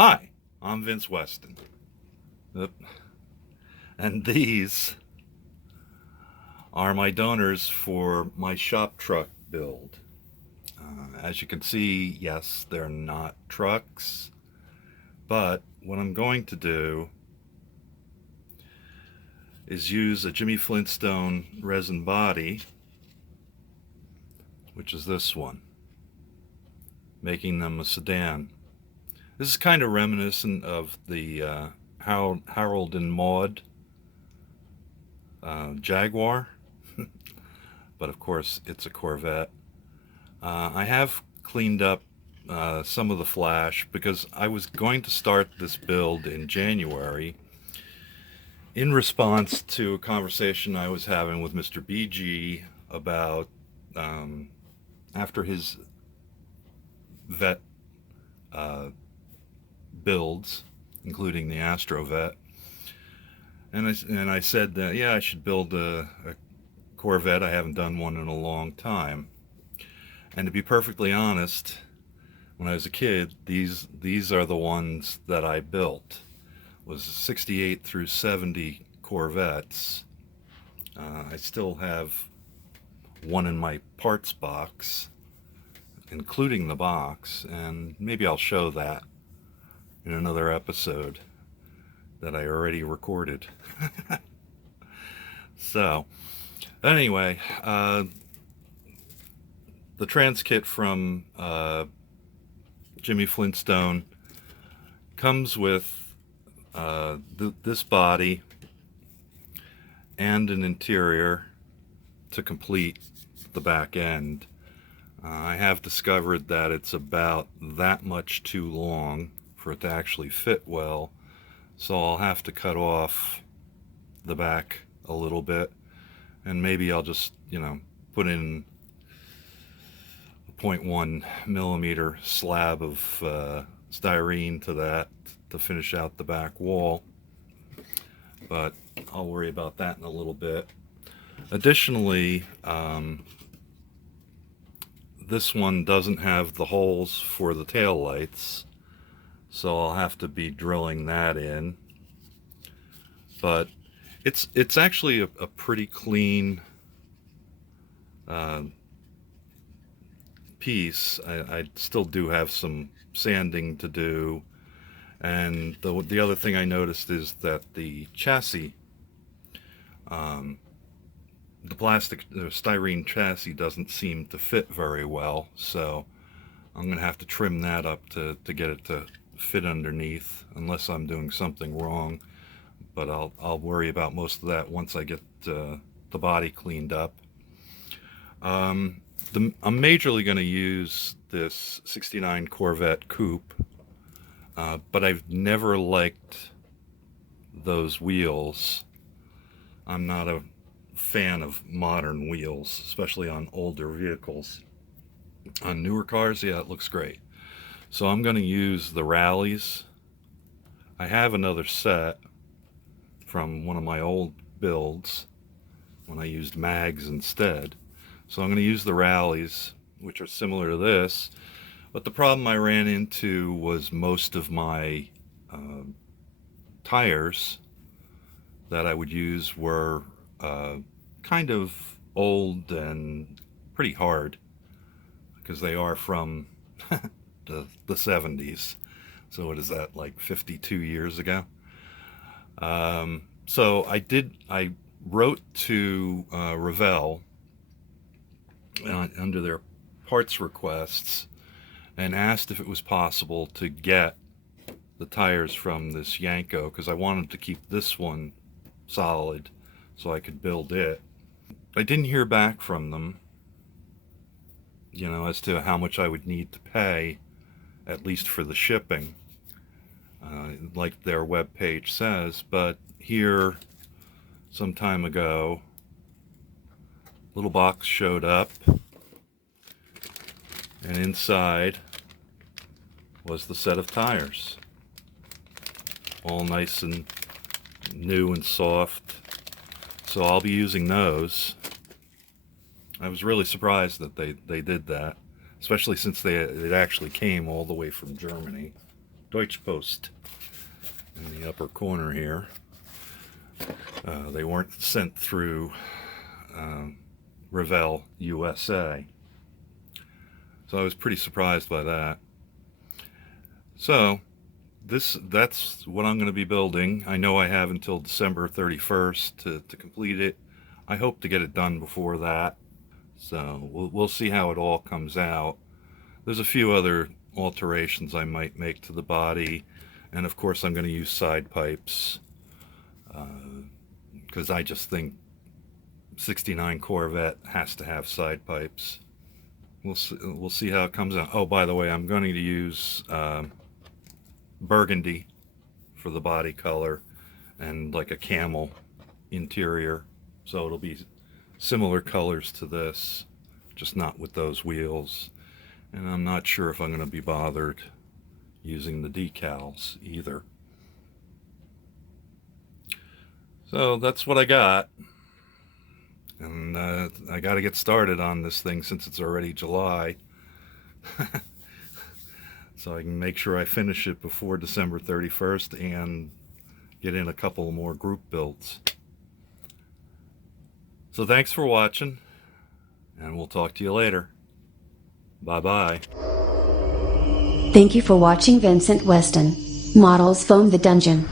Hi, I'm Vince Weston. Yep. And these are my donors for my shop truck build. As you can see, yes, they're not trucks, but what I'm going to do is use a Jimmy Flintstone resin body, which is this one, making them a sedan. This is kind of reminiscent of the Harold and Maude Jaguar, but of course it's a Corvette. I have cleaned up some of the flash because I was going to start this build in January in response to a conversation I was having with Mr. BG about um, after his vet uh, builds, including the Astrovet. And I said that, yeah, I should build a Corvette. I haven't done one in a long time. And to be perfectly honest, when I was a kid, these are the ones that I built. It was 68 through 70 Corvettes. I still have one in my parts box, including the box, and maybe I'll show that in another episode that I already recorded. So, anyway, the trans kit from Jimmy Flintstone comes with this body and an interior to complete the back end. I have discovered that it's about that much too long for it to actually fit well, so I'll have to cut off the back a little bit, and maybe I'll just, put in a 0.1 millimeter slab of styrene to that to finish out the back wall, but I'll worry about that in a little bit. Additionally, this one doesn't have the holes for the tail lights, so I'll have to be drilling that in. But it's actually a pretty clean uh, piece. I still do have some sanding to do, and the other thing I noticed is that the chassis, um, the plastic the styrene chassis doesn't seem to fit very well, so I'm going to have to trim that up to get it to fit underneath, unless I'm doing something wrong. But I'll worry about most of that once I get the body cleaned up. Um, I'm majorly going to use this 69 Corvette coupe, but I've never liked those wheels. I'm not a fan of modern wheels, especially on older vehicles. On newer cars, yeah, it looks great. So I'm going to use the rallies. I have another set from one of my old builds when I used mags instead. So I'm going to use the rallies, which are similar to this. But the problem I ran into was most of my uh, tires that I would use were uh, kind of old and pretty hard because they are from the 70s. So what is that, like 52 years ago? So I wrote to Revell under their parts requests and asked if it was possible to get the tires from this Yanko because I wanted to keep this one solid so I could build it. I didn't hear back from them, as to how much I would need to pay, at least for the shipping, like their webpage says. But here, some time ago, little box showed up, and inside was the set of tires, all nice and new and soft. So I'll be using those. I was really surprised that they did that, especially since it actually came all the way from Germany. Deutsche Post in the upper corner here. They weren't sent through Revell USA. So I was pretty surprised by that. So that's what I'm going to be building. I know I have until December 31st to complete it. I hope to get it done before that. So we'll see how it all comes out. There's a few other alterations I might make to the body, and of course I'm going to use side pipes because I just think 69 Corvette has to have side pipes. We'll see how it comes out. Oh, by the way, I'm going to use burgundy for the body color and like a camel interior, so it'll be similar colors to this, just not with those wheels. And I'm not sure if I'm going to be bothered using the decals either. So that's what I got. And I got to get started on this thing since it's already July. So I can make sure I finish it before December 31st and get in a couple more group builds. So thanks for watching, and we'll talk to you later. Bye-bye. Thank you for watching Vincent Weston Models Foam the Dungeon.